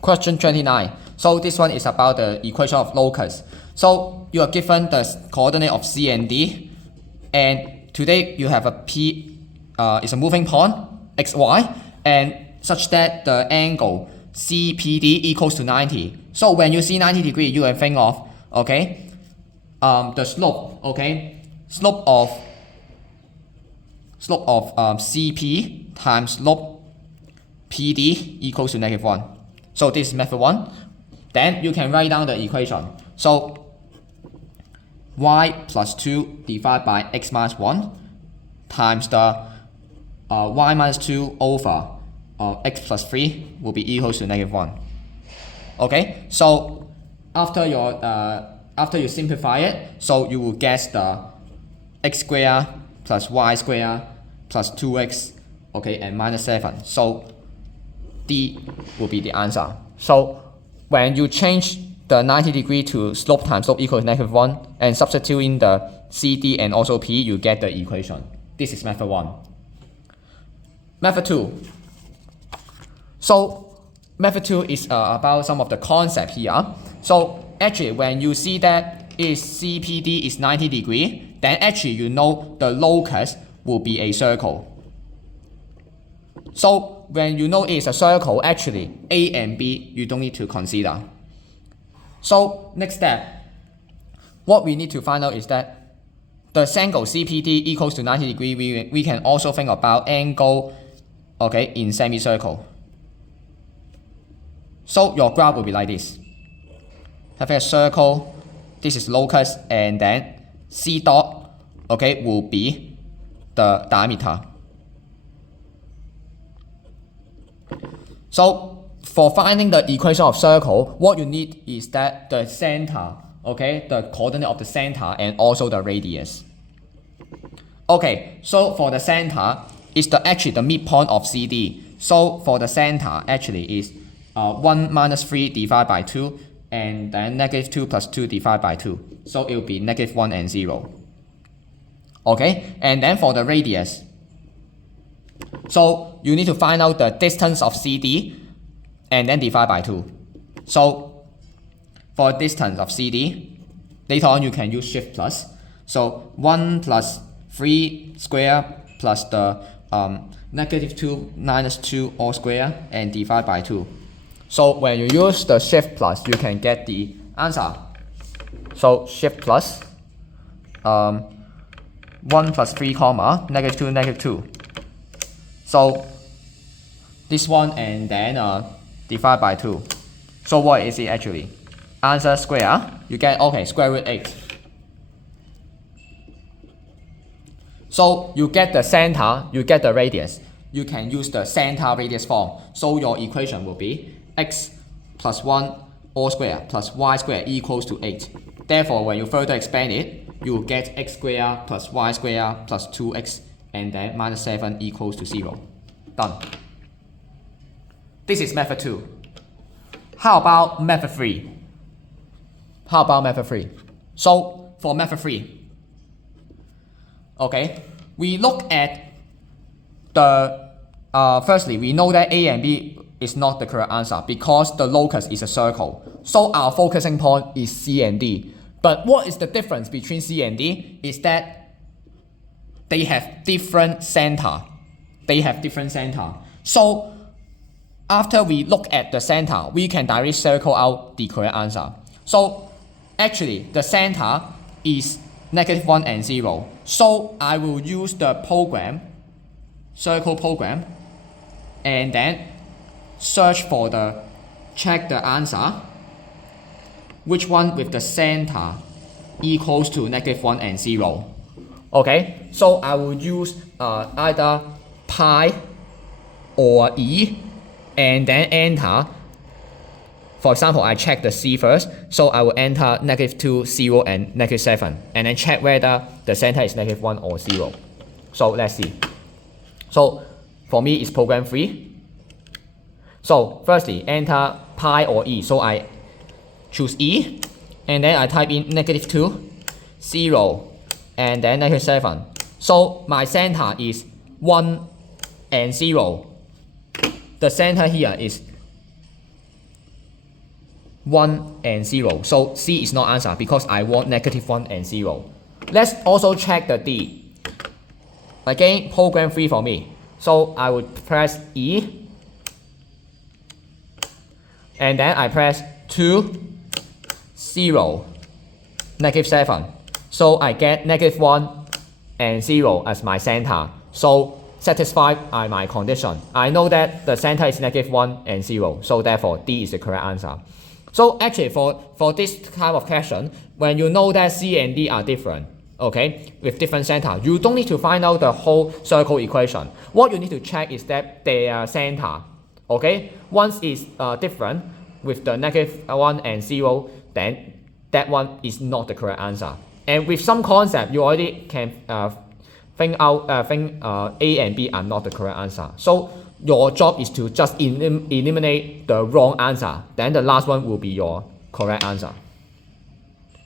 Question 29. So this one is about the equation of locus. So you are given the coordinate of C and D, and today you have a P is a moving point xy, and such that the angle CPD equals to 90. So when you see 90 degrees, you can think of the slope, slope of CP times slope PD equals to -1. So this is method 1. Then you can write down the equation. So y plus 2 divided by x minus 1 times the y minus 2 over x plus 3 will be equals to -1. Okay, so after you simplify it, so you will get the x squared plus y squared plus 2x, and minus 7. So D will be the answer. So when you change the 90 degree to slope times slope equals to -1 and substitute in the CD and also P, you get the equation. This is method 1. Method 2. So method 2 is about some of the concept here. So actually when you see that is CPD is 90 degree, then actually you know the locus will be a circle. So when you know it is a circle, actually A and B you don't need to consider. So next step, what we need to find out is that the angle CPD equals to 90 degree. We can also think about angle in semicircle. So your graph will be like this. Having a circle, this is locus, and then C dot will be the diameter. So for finding the equation of circle, what you need is that the center, the coordinate of the center and also the radius. So for the center, is actually the midpoint of CD. So for the center, actually is 1 minus 3 divided by 2, and then -2 plus 2 divided by 2. So it will be -1 and 0. And then for the radius, so you need to find out the distance of CD and then divide by 2. So for distance of CD, later on you can use shift plus. So 1 plus 3 square plus the -2 minus 2 all square and divide by 2. So when you use the shift plus, you can get the answer. So shift plus 1 plus 3 comma -2 -2. So this one and then divide by 2. So what is it actually? Answer square, you get square root 8. So you get the center, you get the radius. You can use the center radius form. So your equation will be x plus 1 all square plus y square equals to 8. Therefore, when you further expand it, you will get x square plus y square plus 2x and then minus 7 equals to 0. Done. This is method 2. How about method 3? So for method 3, we look at the firstly, we know that A and B is not the correct answer because the locus is a circle. So our focusing point is C and D. But what is the difference between C and D is that they have different center. So after we look at the center, we can directly circle out the correct answer. So actually the center is -1 and 0. So I will use the circle program, and then search for check the answer, which one with the center equals to -1 and 0. So I will use either pi or E and then enter. For example, I check the C first, so I will enter -2, 0 and -7 and then check whether the center is -1 or 0. So let's see. So for me it's program 3. So firstly enter pi or E, so I choose E and then I type in -2, 0 and then -7. So my center is 1 and 0. The center here is 1 and 0. So C is not answer because I want negative 1 and 0. Let's also check the D. Again, program 3 for me. So I would press E. And then I press 2, 0, negative 7. So I get negative 1 and 0 as my center. So satisfied are my condition. I know that the center is negative 1 and 0. So therefore D is the correct answer. So actually for this type of question, when you know that C and D are different, okay, with different center, you don't need to find out the whole circle equation. What you need to check is that their center, okay? Once it's different with the negative 1 and 0, then that one is not the correct answer. And with some concept, you already can think A and B are not the correct answer. So your job is to just eliminate the wrong answer. Then the last one will be your correct answer.